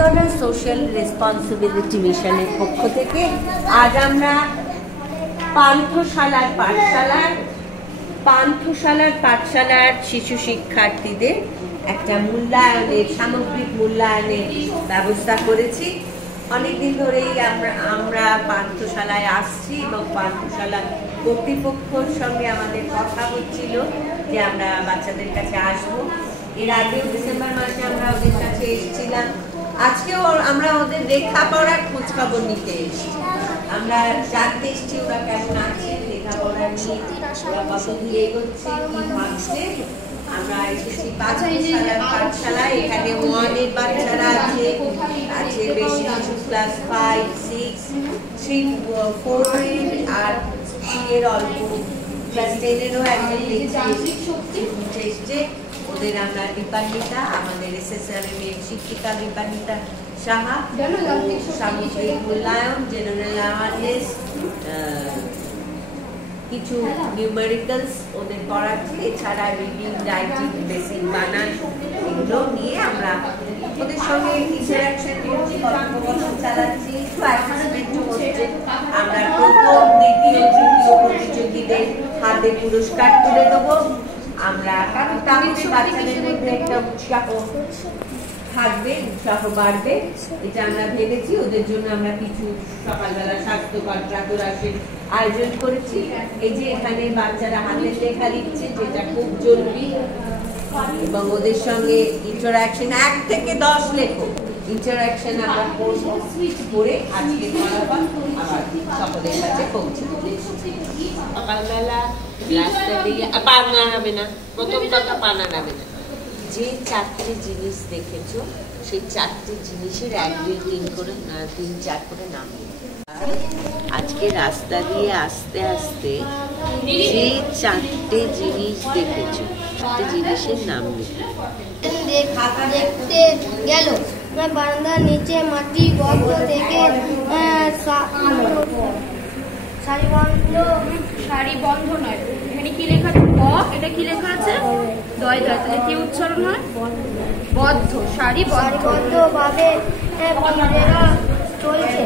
Vivekananda social responsibility মিশনের পক্ষ থেকে আজ আমরা পান্থশালার পাঠশালার শিশু শিক্ষার্থীদের একটা মূল্যায়নের সামগ্রিক মূল্যায়নের ব্যবস্থা করেছি। অনেকদিন ধরেই আমরা পান্থশালায় আসছি এবং পান্থশালা কর্তৃপক্ষের সঙ্গে আমাদের কথা হচ্ছিল যে আমরা বাচ্চাদের কাছে আসবো। এর আগেও ডিসেম্বর মাসে আমরা ওদের কাছে এসেছিলাম, আজকেও আমরা ওদের লেখাপড়ার খোঁজখবর নিতে এসেছি। আমরা জানতে এসেছি ওরা কেমন আছে, লেখাপড়া নিয়ে ওরা কত দূর এগোচ্ছে, কি ভাবছে। আমরা এসেছি পাঠশালায়, এখানে 1 এর বাচ্চারা আছে বেশি কিছু ক্লাস 5, 6, 3, 4 আর 3 এর অল্প, ক্লাস 10 এরও একজন এসছে। ওদের আমরা দীপান্বিতা, আমাদের SSRM এর শিক্ষিকা দীপান্বিতা সাহা, সামগ্রিক মূল্যায়ন, জেনারেল অ্যাওয়ারনেস, কিছু নিউমেরিক্যালস ওদের পড়াচ্ছি। এছাড়া রিডিং, রাইটিং, বেসিক বানান এগুলো নিয়ে আমরা ওদের সঙ্গে ইন্টারাকশন করছি, কথোপকথন চালাচ্ছি, একটু অ্যাসেসমেন্টও হচ্ছে। আমরা প্রথম, দ্বিতীয়, তৃতীয় প্রতিযোগীদের হাতে পুরস্কার তুলে দেবো আমরা, কারণ তাহলে বাচ্চাদের মধ্যে একটা উৎসাহ থাকবে, উৎসাহ বাড়বে, এটা আমরা ভেবেছি। ওদের জন্য আমরা কিছু সকালবেলা স্বাস্থ্যকর প্রাতরাশের আয়োজন করেছি। এই যে এখানে বাচ্চারা হাতের লেখা লিখছে, যেটা খুব জরুরি, এবং ওদের সঙ্গে ইন্টারাকশন 1 থেকে 10 লেখো ইন্টারাকশন আমরা করবো করে আজকে ফলাফল আবার সকলের কাছে পৌঁছে দেবো। সকালবেলা রাস্তা দিয়ে পা নাড়াবে না, প্রথম কথা পা নাড়াবে না। যে 4টে জিনিস দেখেছো সেই 4টে জিনিসের 1, 2, 3 করে 3, 4 করে নাম। আজকে রাস্তা দিয়ে আস্তে আস্তে যে 4টে জিনিস দেখেছো 4টে জিনিসের নাম দেখতে গেল বারান্দার নিচে মাটি গর্ত থেকে সারিবন্ধ নয়। এখানে কি লেখা আছে? এটা কি লেখা আছে? দয় দয়, তাহলে কি উচ্চারণ হয়? বদ্ধ, সারিবদ্ধ ভাবে চলছে।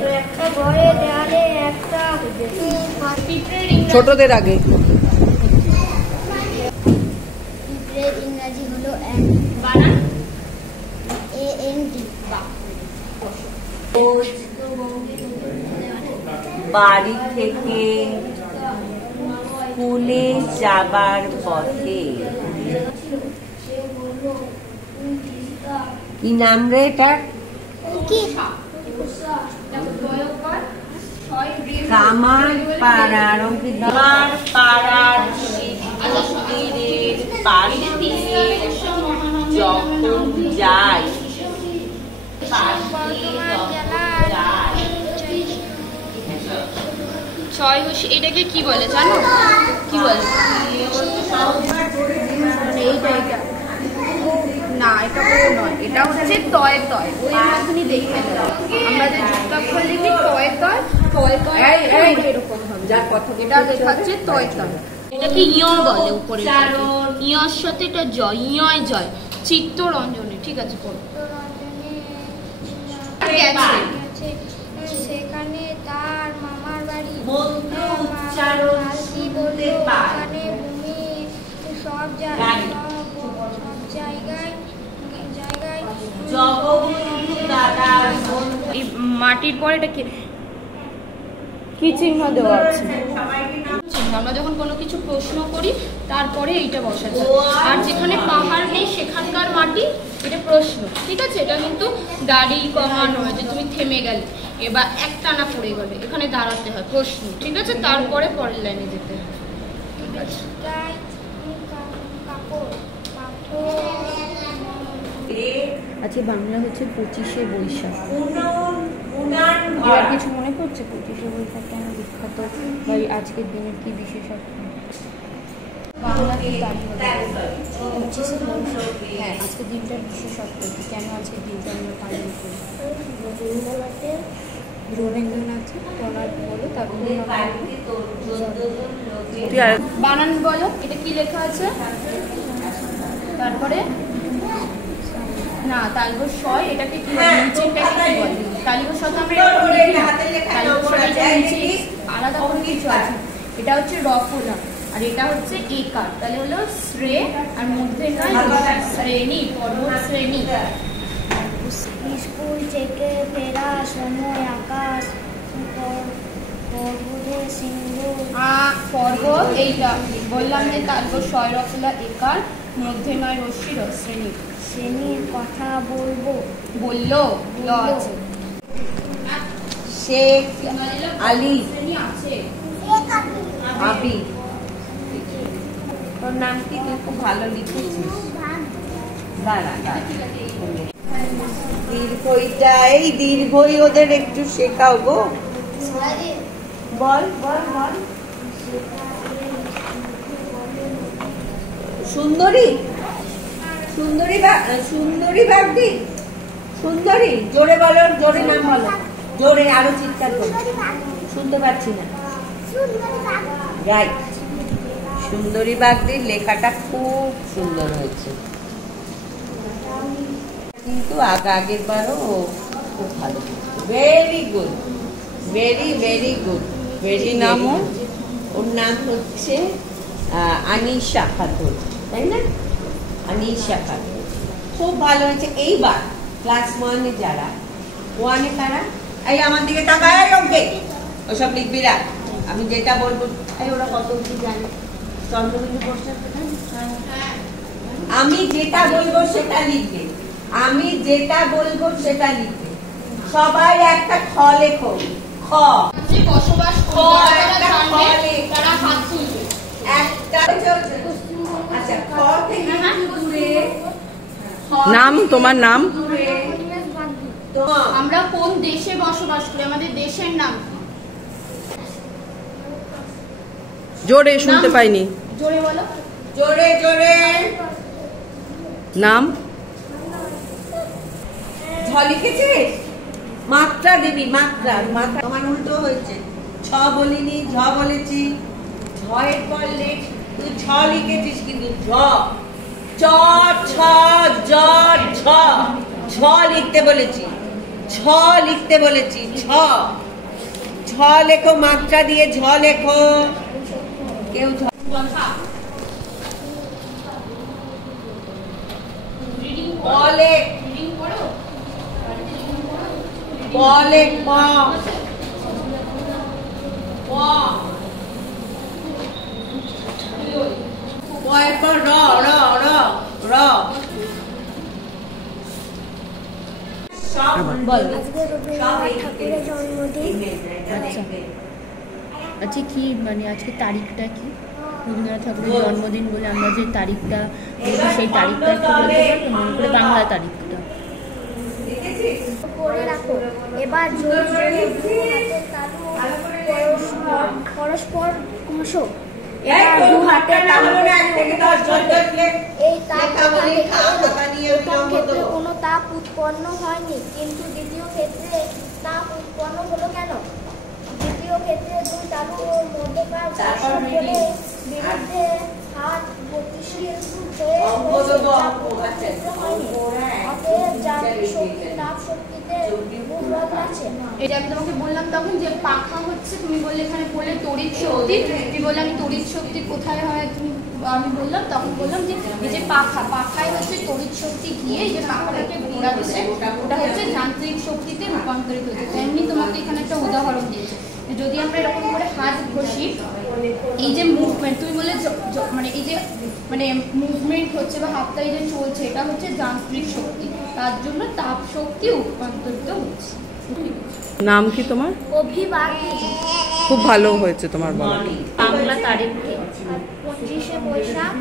ঘরে দেয়ালে একটা ছোটদের আগে ইংরাজি হলো AND। বাড়ি থেকে স্কুলে যাবার পথে কি নাম রে এটা? কামার পাড়ার শিবমন্দিরের পাশে যখন যাই এটাকে কি বলে জানো? কি বলে? না, এটা ও নয়, এটা হচ্ছে তয় তয়। ওই এখানে দেখে আমরা যে যুক্তাক্ষর লিখি তয় তয়, তয় তয় এরকম হবে। যার কথা এটা দেখাচ্ছে তয় তয়। এটাকে ইয় বলে উপরে, ইয়র সাথে এটা জয়, ইয় জয়, চিত্তরঞ্জনে। ঠিক আছে, পড়ো। সেখানে তার মামার বাড়ি, সব জায়গায় মাটির পরে এটা কি চিহ্ন দেওয়া আছে? আমরা যখন কোনো কিছু প্রশ্ন করি তারপরে এইটা বসা যায়। আর যেখানে পাহাড় নেই সেখানকার মাটি, এটা প্রশ্ন। ঠিক আছে, এটা কিন্তু দাড়ি কমানো হয়, যে তুমি থেমে গেলে এবার একটানা পড়ে গেলে এখানে দাঁড়াতে হয়, প্রশ্ন। ঠিক আছে, তারপরে পরের লাইনে যেতে হয়। ঠিক আছে, আজকে বাংলা হচ্ছে 25শে বৈশাখ। এবার কিছু মনে করছে 25শে বৈশাখ কেন বিখ্যাত বা আজকের দিনের কি বিশেষত্ব? বাংলাতে হ্যাঁ, আজকের দিনটার বিশেষত্ব কি, কেন আজকের দিনটা আমরা পালন করি? রবীন্দ্রনাথের বলো, তারপরে বানান বলো, এটা কি লেখা আছে? তারপরে না তালবস শয় এটাকে কি হ্যাঁ, নিচেরটাকে কি বলে? তালবস শয় তো আমরা সুন্দর এরকম করে লিখি না। হাতে লেখা তালবস নম্বর শয়টা আছে, নিচে দেখি। আলাদা করে কিছু আছে। এটা হচ্ছে রফলা আর এটা হচ্ছে একার, তাহলে হলো শ্রে আর মধ্যে নয় শ্রেণী, পর্বত শ্রেণী। স্কুল থেকে ফেরা সময় আকাশ পর্বতের সিংহ পর্বত এইটা বললাম যে তালবস শয় রফলা একার মধ্যে নয় রশ্মি শ্রেণী। শ্রেণীর কথা বললো ল আছে। শেখ আলী শ্রেণী আছে। আবি, তোর নাম কি? তুই খুব ভালো লিখেছিস। দাঁড়া দীর্ঘইটা, এই দীর্ঘই ওদের একটু শেখাও গো। বল বল বল। সুন্দরী, সুন্দরী সুন্দরী বাগদি, সুন্দরী জোরে বলো, জোরে নাম বলো, জোরে আরো চিৎকার করো, শুনতে পাচ্ছি না। রাইট, সুন্দরী বাগদির লেখাটা খুব সুন্দর হয়েছে, কিন্তু আগের বারও খুব ভালো। Very good, very very good, very. নাম ওর নাম হচ্ছে আনিশা খাতুন, তাই না? আনিশা খাতুন, খুব ভালো হয়েছে। এইবার ক্লাস 1-এ যারা, 1-এ তারা, এই আমার দিকে তাকায়, ওকে ওসব লিখবি না, আমি যেটা বলবো। এই ওরা কত কি জানে, চন্দ্রবিন্দু প্রশ্ন, আমি যেটা বলবো সেটা লিখবে, আমি যেটা বলবো সেটা লিখবে। সবাই একটা খ লেখো, খ। যে বসবাস করে যারা জানবে তারা হাত তুলবে। একটা আচ্ছা, খ থেকে একটু দূরে, নাম, তোমার নাম? আমরা কোন দেশে বসবাস করি, আমাদের দেশের নাম জোরে শুনতে পাইনি। জোরে বলো। জোরে জোরে। নাম? ঝ লিখেছিস? মাত্রা দিবি, মাত্রা, মাত্রা তোমার উল্টো হয়েছে। ছ বলিনি, ঝ বলেছি। ঝ এর পর লেখ, তুই ছ লিখেছিস কিন্তু ঝ, চ ছ জ ঝ, ছ লিখতে বলেছি, ছ লিখতে বলেছি, ছ। ছ লেখো, মাত্রা দিয়ে ঝ লেখো। কেউ ঝ বলে, বলে প, পয়ের পর র, র র র। সব বল, আজকে রবীন্দ্রনাথ ঠাকুরের জন্মদিন। আচ্ছা কি মানে আজকে তারিখটা কি? রবীন্দ্রনাথ ঠাকুরের জন্মদিন বলে আমরা যে তারিখটা বলবো, সেই তারিখটা একটু বলতে পারবে? মনে করে বাংলা তারিখটা করে রাখো। এবার জোরে জোরে দু হাতের তালু পরস্পর ঘষো। এবার দু হাতের তালু এই তাপ প্রথম ক্ষেত্রে কোনো তাপ উৎপন্ন হয়নি, কিন্তু দ্বিতীয় ক্ষেত্রে তাপ উৎপন্ন হলো কেন? দ্বিতীয় ক্ষেত্রে দুই তালুর মধ্যকার ঘর্ষণ বলে বিরুদ্ধে হাত গতিশীল হয়ে চাপ প্রথম ক্ষেত্রে হয়নি। অতএব যান্ত্রিক শক্তি তাপ শক্তিতে মূল আছে। এটা আমি তোমাকে বললাম তখন যে পাখা হচ্ছে, তুমি বললে এখানে পড়লে তড়িৎ শক্তি, তুমি বললে আমি তড়িৎ শক্তি কোথায় হয়, তুমি আমি বললাম তখন বললাম যে এই যে পাখা, পাখায় হচ্ছে তড়িৎ শক্তি গিয়ে এই যে পাখাটাকে ঘোরাচ্ছে, ওটা হচ্ছে যান্ত্রিক শক্তিতে রূপান্তরিত হচ্ছে। তেমনি তোমাকে এখানে একটা উদাহরণ দিয়েছে, যদি আমরা এরকম করে হাত ঘষি, এই যে মুভমেন্ট তুমি বললে মানে এই যে মানে মুভমেন্ট হচ্ছে বা হাতটা এই যে চলছে, এটা হচ্ছে যান্ত্রিক শক্তি, তার জন্য তাপ শক্তি রূপান্তরিত হচ্ছে। নাম কি তোমার? অভিবাদী। খুব ভালো হয়েছে তোমার বলা। বাংলা তারিখ 25শে বৈশাখ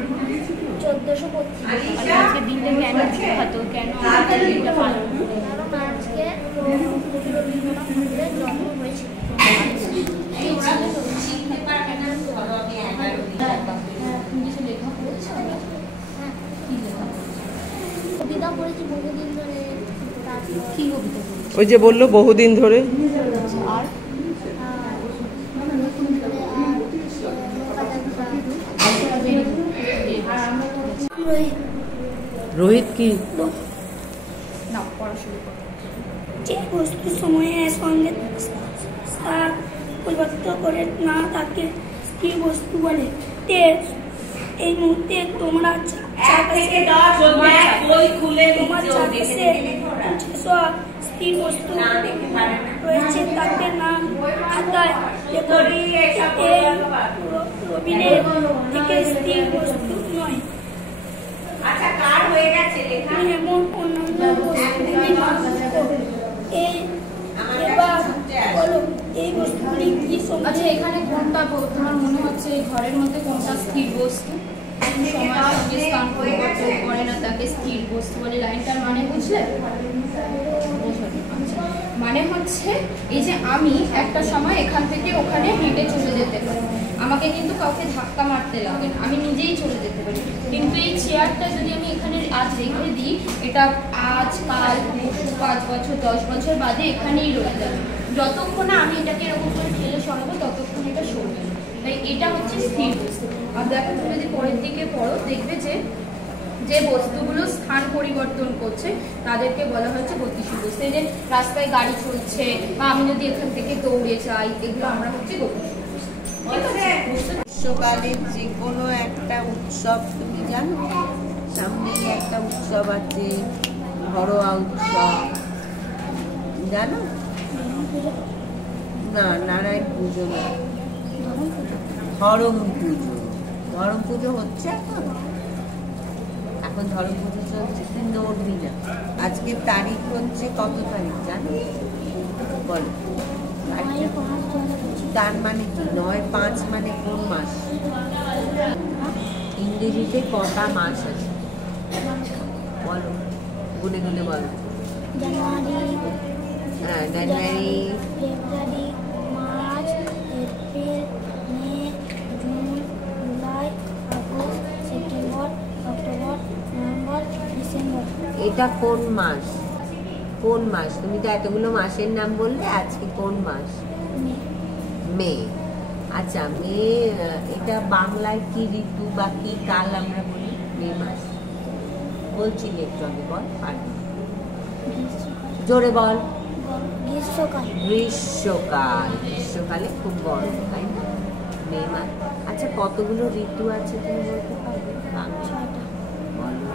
1425। আজকের দিনটা কেন বিখ্যাত, কেন আমাদের দিনটা পালন করি? কারণ আজকে রবীন্দ্রনাথ ঠাকুরের জন্ম হয়েছিল। কবিতা পড়েছি বহুদিন ধরে। কি কবিতা বলছি? ওই যে বললো বহুদিন ধরে। আর রোহিত কি? পড়া শুরু করো। যে বস্তু সময়ের সঙ্গে তার পরিবর্তন করে না তাকে স্থির বস্তু বলে। এই মুহূর্তে তোমার চারপাশে স্থির বস্তু রয়েছে, তাকে নাম খাতায় রবিনের থেকে স্থির বস্তু নয়, এমন অন্যান্য বস্তুগুলি নাম এবার বলো এই বস্তুগুলি কি? আচ্ছা, এখানে কোনটা তোমার মনে হচ্ছে এই ঘরের মধ্যে কোনটা স্থির বস্তু? সময়ের সঙ্গে স্থান পরিবর্তন করে না তাকে স্থির বস্তু বলে। লাইনটার মানে বুঝলে? মানে হচ্ছে এই যে আমি একটা সময় এখান থেকে ওখানে হেঁটে চলে যেতে পারি, আমাকে কিন্তু কাউকে ধাক্কা মারতে লাগে না, আমি নিজেই চলে যেতে পারি। কিন্তু এই চেয়ারটা যদি আমি এখানে আজ রেখে দিই, এটা আজ কাল 5 বছর 10 বছর বাদে এখানেই রয়ে যাবে। যতক্ষণ না আমি এটাকে এরকম করে ঠেলে সরাবো ততক্ষণ এটা সরবে না। তাই এটা হচ্ছে স্থির বস্তু। আর দেখো তুমি যদি পরের দিকে পড়ো দেখবে যে বস্তুগুলো স্থান পরিবর্তন করছে তাদেরকে বলা হচ্ছে গতিশীল বস্তু। এই যে রাস্তায় গাড়ি চলছে বা আমি যদি এখান থেকে দৌড়ে যাই, এগুলো আমরা হচ্ছে গতিশীল বস্তু। গ্রীষ্মকালের যে কোনো একটা উৎসব তুমি জানো? সামনে একটা উৎসব আছে, ঘরোয়া উৎসব, জানো? না, নারায়ণ পুজো না, ধরম পুজো। ধরম পুজো হচ্ছে এখন ধরম পুজো চলছে, তুই নড়বি না। আজকে তারিখ হচ্ছে কত তারিখ জানো? বল। তার মানে কি? 9/5 মানে কোন মাস? ইংরেজিতে কটা মাস আছে বলো, গুনে গুনে বলো। জানুয়ারি, হ্যাঁ, January, February, March, April, May, June, July, August, September, October, November, December. এটা কোন মাস? কোন মাস? তুমি তো এতগুলো মাসের নাম বললে, আজকে কোন মাস? মে। আচ্ছা, মে। এটা বাংলায় কি ঋতু বা কি কাল আমরা বলি? মে মাস বলছিলি একটু আগে, বল। জোরে বল। গ্রীষ্মকাল। গ্রীষ্মকাল। গ্রীষ্মকালে খুব গরম, তাই না? মে মাস। আচ্ছা, কতগুলো ঋতু আছে তুমি বলতে পারবে? বলো।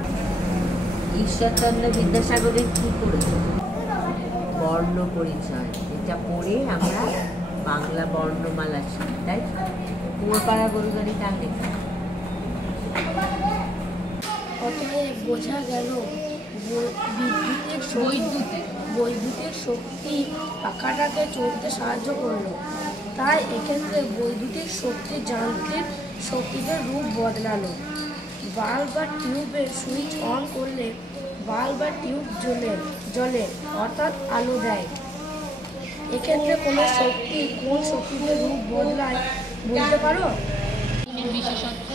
ঈশ্বরচন্দ্র বিদ্যাসাগরের কি করেছে? বর্ণ পরিচয়। এটা পড়ে আমরা বাংলা বর্ণমালা শিখি, তাই? কুয়াপাড়া গরুগাড়ি তার লেখা। অতএব বোঝা গেল বৈদ্যুতিক শক্তি পাখাটাকে চলতে সাহায্য করলো। তাই এক্ষেত্রে বৈদ্যুতিক শক্তি যান্ত্রিক শক্তিতে রূপ বদলালো। বাল্ব বা টিউবের সুইচ অন করলে বাল্ব বা টিউব জ্বলে অর্থাৎ আলো দেয়। এক্ষেত্রে কোনো শক্তি কোন শক্তিতে রূপ বদলায় বলতে পারো? বিশেষত্ব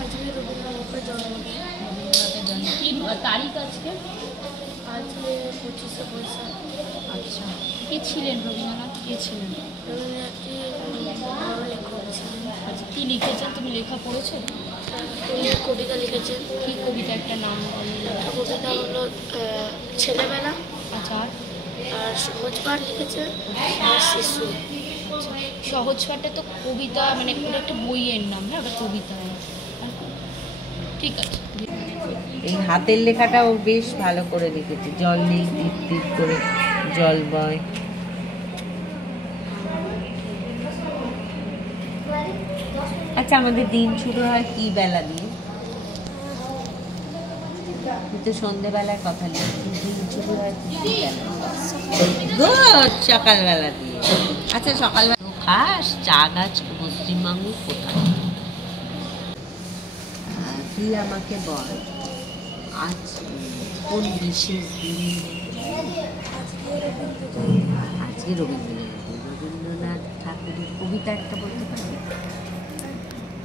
আজকে রবীন্দ্রনাথের জন্মদিন। কি তারিখ আজকে? আজকে 25শে বৈশাখ। আচ্ছা, কে ছিলেন রবীন্দ্রনাথ? কে ছিলেন? রবীন্দ্রনাথ একটি বড় লেখক ছিলেন। আচ্ছা, কি লিখেছেন? তুমি লেখা পড়েছো? তিনি কবিতা লিখেছেন। কি কবিতা একটা নাম বললে? কবিতা হলো ছেলেবেলা। আচ্ছা, আর সহজ পাঠ লিখেছেন আর শিশু। সহজ পাঠটা তো কবিতা, মানে ওটা একটা বইয়ের নাম না, ওটা কবিতা না। ঠিক আছে। এই হাতের লেখাটা ও বেশ ভালো করে লিখেছে। জল নেই, টিপ টিপ করে জল বয়। আচ্ছা, আমাদের দিন শুরু হয় কি বেলা দিয়ে? তো সন্ধ্যেবেলার কথা লিখছি, দিন শুরু হয় কি বেলা? গুড, সকালবেলা দিয়ে। আচ্ছা, সকালবেলা খাস চা গাছ পশ্চিমবঙ্গ কোথায়? তুই আমাকে বল, আজ কোন বিশেষ দিন? আজকে রবীন্দ্রনাথ। রবীন্দ্রনাথ ঠাকুরের কবিতা একটা বলতে পারবি?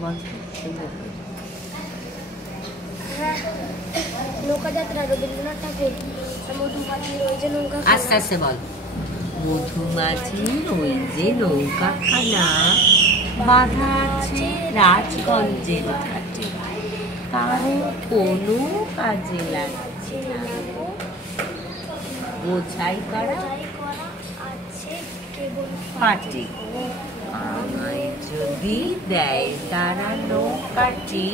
বল। নৌকাযাত্রা, রবীন্দ্রনাথ ঠাকুর। মধুমাছির ওই যে নৌকা। আস্তে আস্তে বল। মধুমাছির ওই যে নৌকাখানা বাঁধা আছে রাজগঞ্জের ঘাটে, কারো কোনো কাজে লাগছে না। বোঝাই করা আছে কেবল পাটি আমায় যদি দেয় তারা নৌকাটি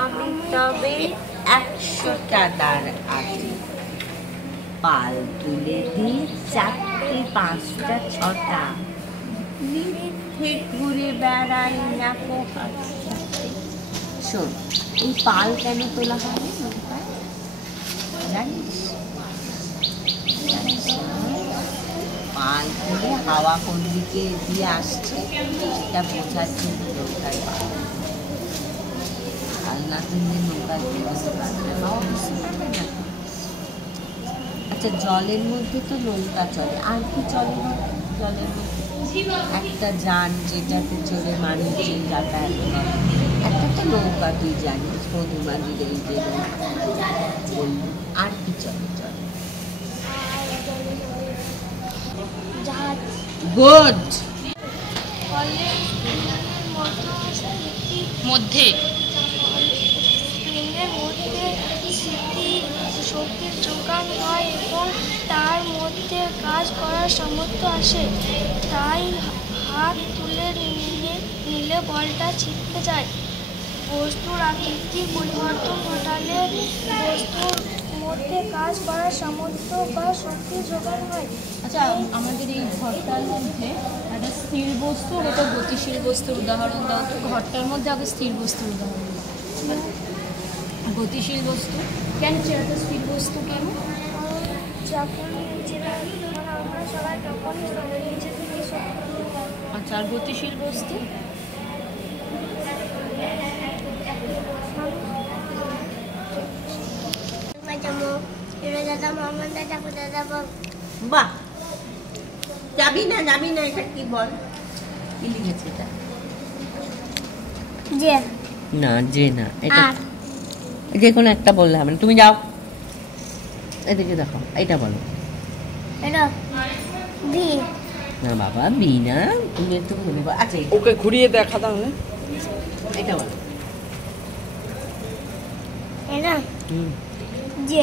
আমি তবে 100টা দাঁড় আটি পাল তুলে দিই 4টে 5টা 6টা মিথ্যে ঘুরে বেড়াই না শোন এই পাল কেন তোলা হয় নৌকায় জানিস পাল তুলে হাওয়া কোন দিকে দিয়ে আসছে এটা বোঝার জন্য নৌকায় পাল না তুললে নৌকা দিয়ে বসে পারবে হাওয়া বুঝতে পারবে না। আচ্ছা জলের মধ্যে তো নৌকা চলে আর কি চলে না জলের মধ্যে একটা যান যেটাতে চলে মানুষজন যাতায়াত করে একটা তো নৌকা তুই জানিস মধুমাজির এই যে বললি আর কি চলে চলে জাহাজ গুড মধ্যে স্প্রিংয়ের মধ্যে স্মৃতি শক্তির যোগান হয় এবং তার মধ্যে কাজ করার সামর্থ্য আসে তাই হাত তুলে নিলে বলটা ছিটকে যায় বস্তুর আকৃতি পরিবর্তন ঘটালে বস্তুর মধ্যে কাজ করার সামর্থ্য বা শক্তির যোগান হয়। আচ্ছা আমাদের এই ঘরটার মধ্যে একটা স্থির বস্তু আর একটা গতিশীল বস্তুর উদাহরণ দাও তো ঘরটার মধ্যে আগে স্থির বস্তুর উদাহরণ দাও গতিশীল বস্তু কেন চেয়ারটা স্থির বস্তু কেন যখন নিজেরা আমরা সবাই তখন নিচে থেকে আচ্ছা আর গতিশীল বস্তু বাহ যাবি না এটা কি বল কি লিখেছে এটা যে না যে না এটা যে কোনো একটা বললে হবে না তুমি যাও এদিকে দেখো এটা বলো এটা ভি না বাবা বি না তুমি একটু বলে আচ্ছা ওকে ঘুরিয়ে দেখা তাহলে এটা বলো এটা হুম যে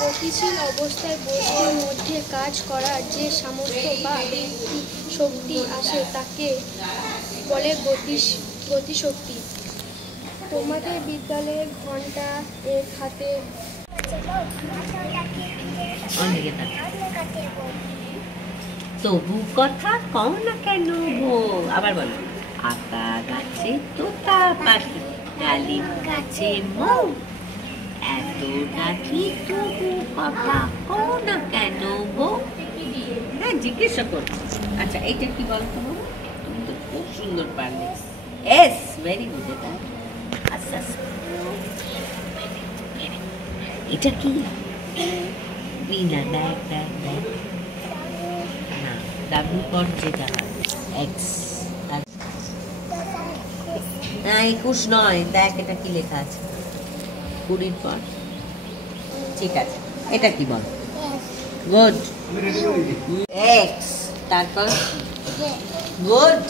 গতিশীল অবস্থায় বস্তুর মধ্যে কাজ করার যে সামর্থ্য বা শক্তি আসে তাকে বলে গতিশক্তি। তোমাদের বিদ্যালয়ের ঘন্টা এক হাতে অনেকে তবু কথা কও না কেন বউ আবার বলো আতা গাছে তোতা পাখি ডালিম গাছে মৌ এত ডাকি তবু কথা কও না কেন বউ হ্যাঁ জিজ্ঞাসা করো আচ্ছা এইটা কি বলো তো তুমি তো খুব সুন্দর পারলে এস ভেরি গুড এটা আচ্ছা এটা কি বিনা দেখ দেখ দেখ না ডাব্লু পর যেটা এক্স না 21 নয় দেখ এটা কি লেখা আছে 20 পর ঠিক আছে এটা কি বল গুড এক্স তারপর গুড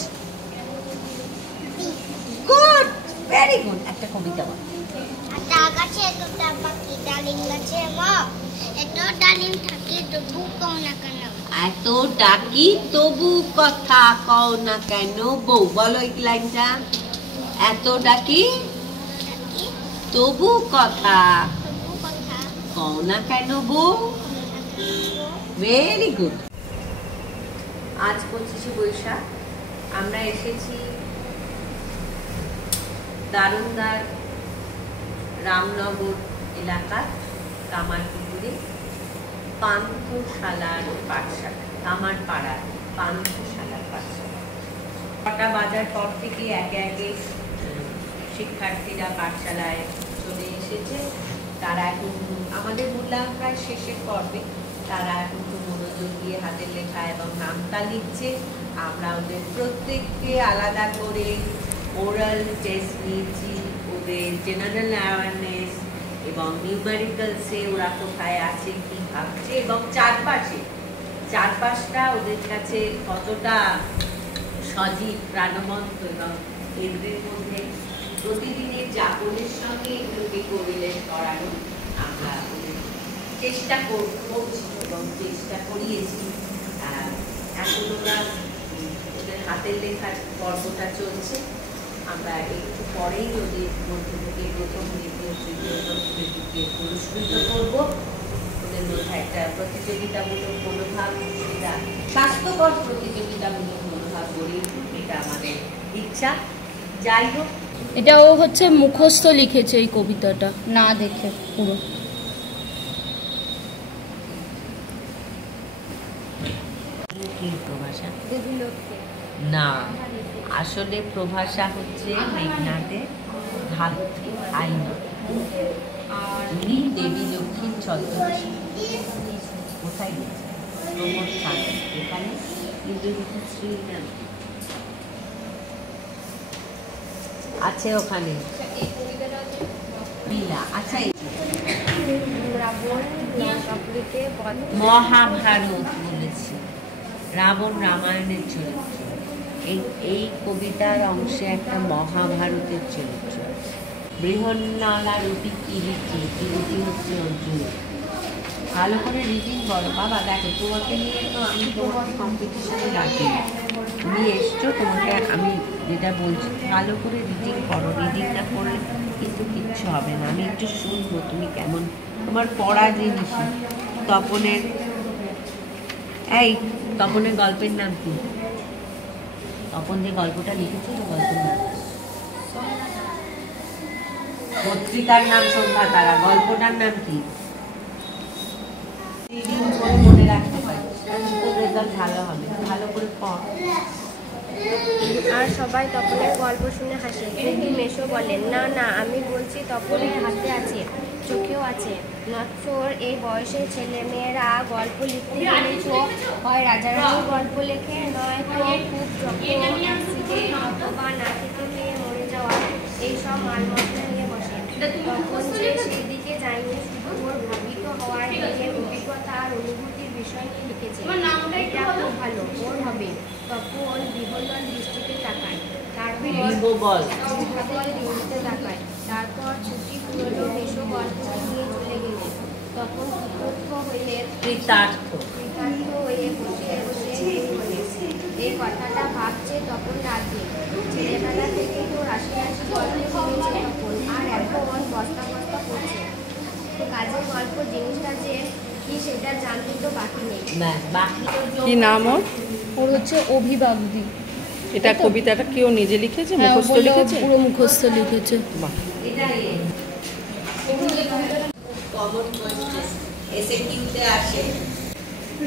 গুড ভেরি গুড একটা কবিতা বল আতা গাছে তোতা পাখি ডালিম গাছে মৌ এত ডালিম থাকে তবু কও না কেন এত ডাকি তবু কথা কও না কেন বউ বলো এই লাইনটা এত ডাকি তবু কথা কও না কেন বউ ভেরি গুড আজ 25শে বৈশাখ আমরা এসেছি দারুণদার রামনগর এলাকার কামারপুকুরে পান্থশালার পাঠশালা কামারপাড়ার পান্থশালার পাঠশালা 6টা বাজার পর থেকে একে একে শিক্ষার্থীরা পাঠশালায় চলে এসেছে তারা এখন আমাদের মূল্যায়ন প্রায় শেষের পর্বে তারা এখন খুব মনোযোগ দিয়ে হাতের লেখা এবং নামতা লিখছে আমরা ওদের প্রত্যেককে আলাদা করে ওরাল টেস্ট নিয়েছি ওদের জেনারেল অ্যাওয়ারনেস এবং নিউমেরিক্যালসে ওরা কোথায় আছে কি ভাবছে এবং চারপাশটা ওদের কাছে কতটা সজীব প্রাণবন্ত এবং এদের মধ্যে প্রতিদিনের যাপনের সঙ্গে এগুলোকে কোরিলেট করানো আমরা ওদের চেষ্টা করছি এবং চেষ্টা করিয়েছি। এখন ওরা ওদের হাতের লেখার পর্বটা চলছে, আমরা একটু পরেই ওদের মধ্যে থেকে প্রথম, দ্বিতীয়, তৃতীয়, চতুর্থকে পুরস্কৃত করবো। ওদের মধ্যে একটা প্রতিযোগিতামূলক মনোভাব, সেটা স্বাস্থ্যকর প্রতিযোগিতামূলক মনোভাব গড়ে উঠুক, এটা আমাদের ইচ্ছা। যাই হোক, এটা ও হচ্ছে মুখস্থ লিখেছে এই কবিতাটা, না দেখে পুরো। প্রভাষা না, আসলে প্রভাষা হচ্ছে মেঘনাথের ধাত্রী আইন, আর উনি দেবী লক্ষ্মীর ছদ্মবেশী। কোথায় গেছে প্রমোদ খান এখানে, ইন্দ্রজিতের স্ত্রীর নাম আছে ওখানে লীলা। আচ্ছা, মহাভারত বলেছি, রাবণ রামায়ণের চরিত্র। এই কবিতার অংশে একটা মহাভারতের চরিত্র। বৃহন্নলা রূপী কিরীটি, কিরীটি হচ্ছে অর্জুন। ভালো করে রিডিং করো বাবা। দেখো, তোমাকে নিয়ে তো আমি তোমাকে কম্পিটিশনে রাখি, তুমি এসছো, তোমাকে আমি যেটা বলছি ভালো করে রিডিং করো। রিডিং না করলে কিন্তু কিচ্ছু হবে না। আমি একটু শুনবো তুমি কেমন, তোমার পড়া জিনিস। তপনের তপনের গল্পের নাম কি? তপন যে গল্পটা লিখেছিল গল্পের নাম, পত্রিকার নাম সন্ধ্যা তারা, গল্পটার নাম কি? মনে রাখতে পারি, রেজাল্ট ভালো হবে। ভালো করে পড়। আর সবাই তপনের গল্প শুনে হাসে, কিন্তু মেশো বলেন, না না, আমি বলছি তপনের হাতে আছে, চোখেও আছে। নশ্বর এই বয়সের ছেলেমেয়েরা গল্প লিখতে গেলে তো হয় রাজারানীর গল্প লেখে, নয় তো খুব অ্যাক্সিডেন্ট অথবা না খেতে পেয়ে মরে যাওয়া এইসব মাল মশলা নিয়ে বসে। তখন যে সেই দিকে যায়নি, শুধু ওর ভাবিত হওয়ার নিজের অভিজ্ঞতা আর অনুভূতির বিষয় নিয়ে লিখেছে। এটা খুব ভালো, ওর হবে। তখন বিহ্বল দৃষ্টিতে তাকায়, তারপর দৃষ্টিতে তাকায়, তারপর ছুটি পুরোনো মেশো গল্পটি নিয়ে চলে গেল। তখন কৃতার্থ হয়ে বসে বসে এই কথাটা ভাবছে। তখন রাতে ছেলেবেলা থেকে তো রাশি রাশি গল্প শুনেছে তখন, আর এখন বস্তা বস্তা করছে। কাজের গল্প জিনিসটা যে কি সেটা জানতে তো বাকি নেই। কি নাম ওর? ওর হচ্ছে অভিবাগ্দি। এটা কবিতাটা কেউ নিজে লিখেছে, মুখস্থ লিখেছে? পুরো মুখস্থ লিখেছে। বাহ।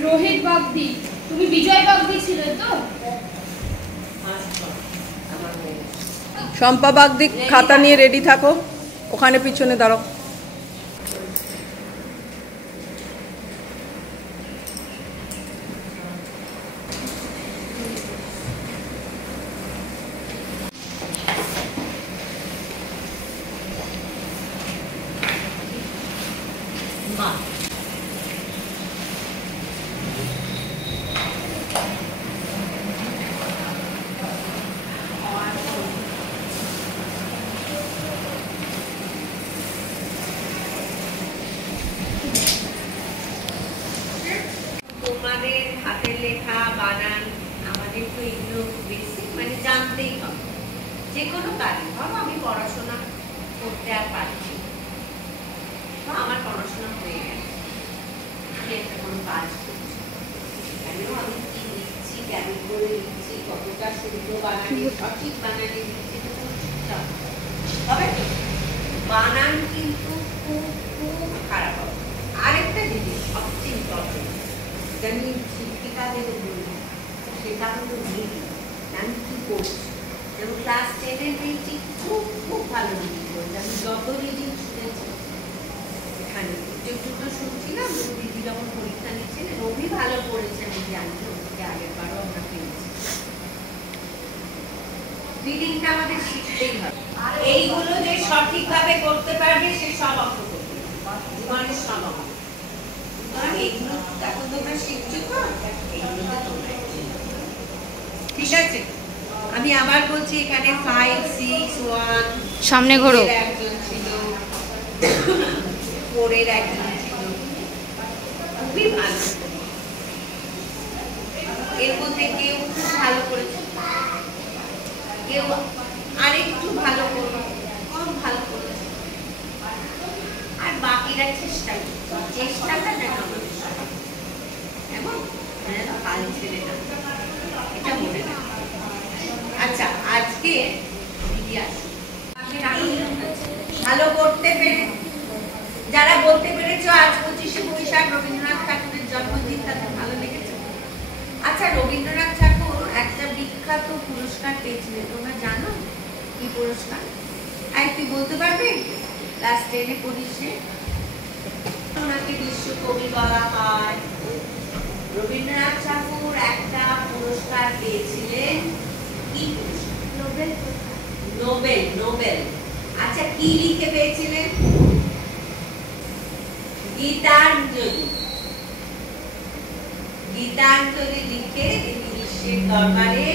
রোহিত বাগদি, তুমি বিজয় বাগদি ছিলে তো? শম্পা বাগদি, খাতা নিয়ে রেডি থাকো, ওখানে পিছনে দাঁড়াও। তোমাদের হাতের লেখা, বানান, আমাদের তো এগুলো বেসিক, মানে জানতেই হবে। যে কোনো কাজ, ধরো আমি পড়াশোনা করতে আর পারছি, আমার পড়াশোনা হয়ে গেছে, আমি একটা কোনো কাজ করছি, সেখানেও আমি কি লিখছি, কেমন করে লিখছি, কতটা শুদ্ধ বানানি, সঠিক বানানি লিখছি, হবে তো। বানান কিন্তু খুব খুব খারাপ হবে। আরেকটা জিনিস সবচেয়ে ইম্পর্টেন্ট, আমি শিক্ষিকাদের বলি, সেটা হলো রিডিং। আমি কি করছি, যেমন ক্লাস 10-এর রিডিং খুব খুব ভালো রিডিং করছি। আমি যত রিডিং শুনেছি এখানে দুটো শুনছিলাম, দিদি যখন পরীক্ষা নিচ্ছিলেন, অভি ভালো পড়েছে, আমি জানি, ওকে আগের বারও আমরা পেয়েছি। রিডিংটা আমাদের শিখতেই হবে। এইগুলো যে সঠিকভাবে করতে পারবে সে সব অঙ্ক করতে পারবে, জীবনের সব অঙ্ক। এইগুলো এখন তোমরা শিখছো তো, ঠিক আছে। আমি আবার বলছি, এখানে 5, 6, 1 সামনে ঘোরো, একজন ছিল, 4 একজন ছিল, বাঙালিরা চেষ্টাটা যেন আমাদের এমন কাল ছেড়ে না, এটা মনে না। আচ্ছা, আজকে দিদি আসুন, ভালো করতে পেরে যারা বলতে পেরেছো আজ 25শে বৈশাখ রবীন্দ্রনাথ ঠাকুরের জন্মদিন, তাদের ভালো লেগেছে। আচ্ছা, রবীন্দ্রনাথ ঠাকুর একটা বিখ্যাত পুরস্কার পেয়েছিলেন, তোমরা জানো কি পুরস্কার? তুই বলতে পারবে? ক্লাস 10-এ পড়িসে ওনাকে বিশ্বকবি বলা হয়। রবীন্দ্রনাথ ঠাকুর একটা পুরস্কার পেয়েছিলেন, কি পুরস্কার? নোবেল। আচ্ছা, কি লিখে পেয়েছিলেন? গীতাঞ্জলি লিখে তিনি বিশ্বের দরবারে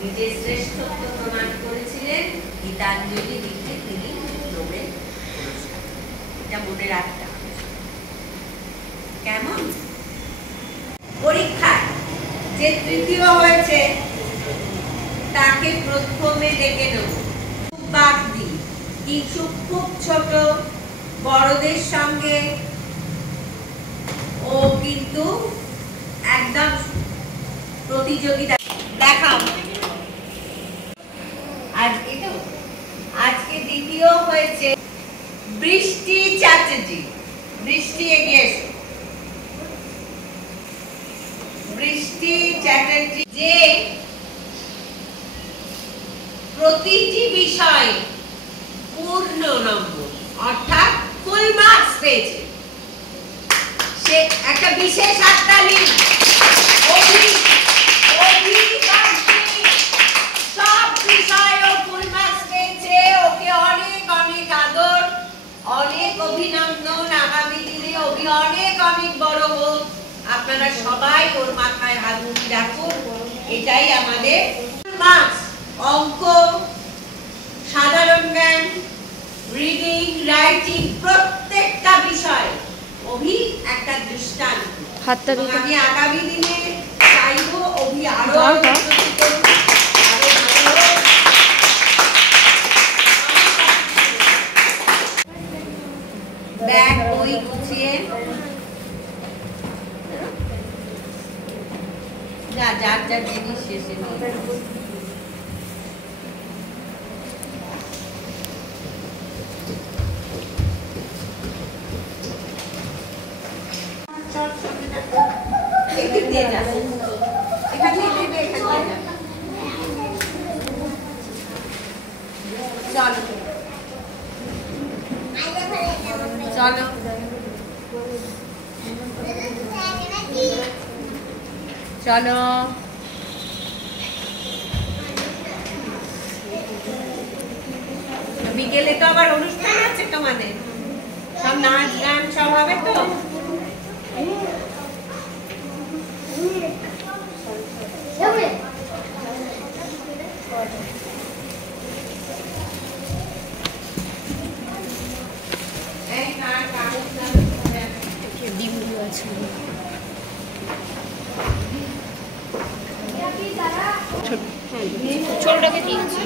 নিজের শ্রেষ্ঠত্ব প্রমাণ করেছিলেন। গীতাঞ্জলি লিখে তিনি নোবেল পুরস্কার, এটা মনে রাখতে হবে। কেমন? পরীক্ষায় যে তৃতীয় হয়েছে তাকে প্রথমে ডেকে নেব, বাদ দিই। কিছু খুব ছোট বড়দের সঙ্গে ও কিন্তু একদম প্রতিযোগিতা দেখাও। আজকে দ্বিতীয় হয়েছে বৃষ্টি চ্যাটার্জি। বৃষ্টি এগিয়ে এসো। বৃষ্টি চ্যাটার্জি যে প্রতিটি বিষয়ে পূর্ণ নম্বর অর্থাৎ ফুল মার্কস পেয়েছে, সে একটা বিশেষ হাততালি। সব বিষয়ে ফুল মার্কস পেয়েছে, ওকে অনেক অনেক আদর, অনেক অভিনন্দন। আগামী দিনে অনেক অনেক বড় হোক। আপনারা সবাই ওর মাথায় হাত রাখুন, এটাই আমাদের মার্কস। অঙ্ক, সাধারণ জ্ঞান, রিডিং, রাইটিং, প্রত্যেকটা বিষয় একটা দৃষ্টান্ত। আমি আগামী দিনে চাইবো আরো ব্যাগ বই গুছিয়ে যার জিনিস শেষে চলো চলো বিকেলে তো আবার অনুষ্ঠান আছে তোমাদের, সব নাচ গান সব হবে তো। ডিমগুলো আছে ছোটটাকে দিয়েছি।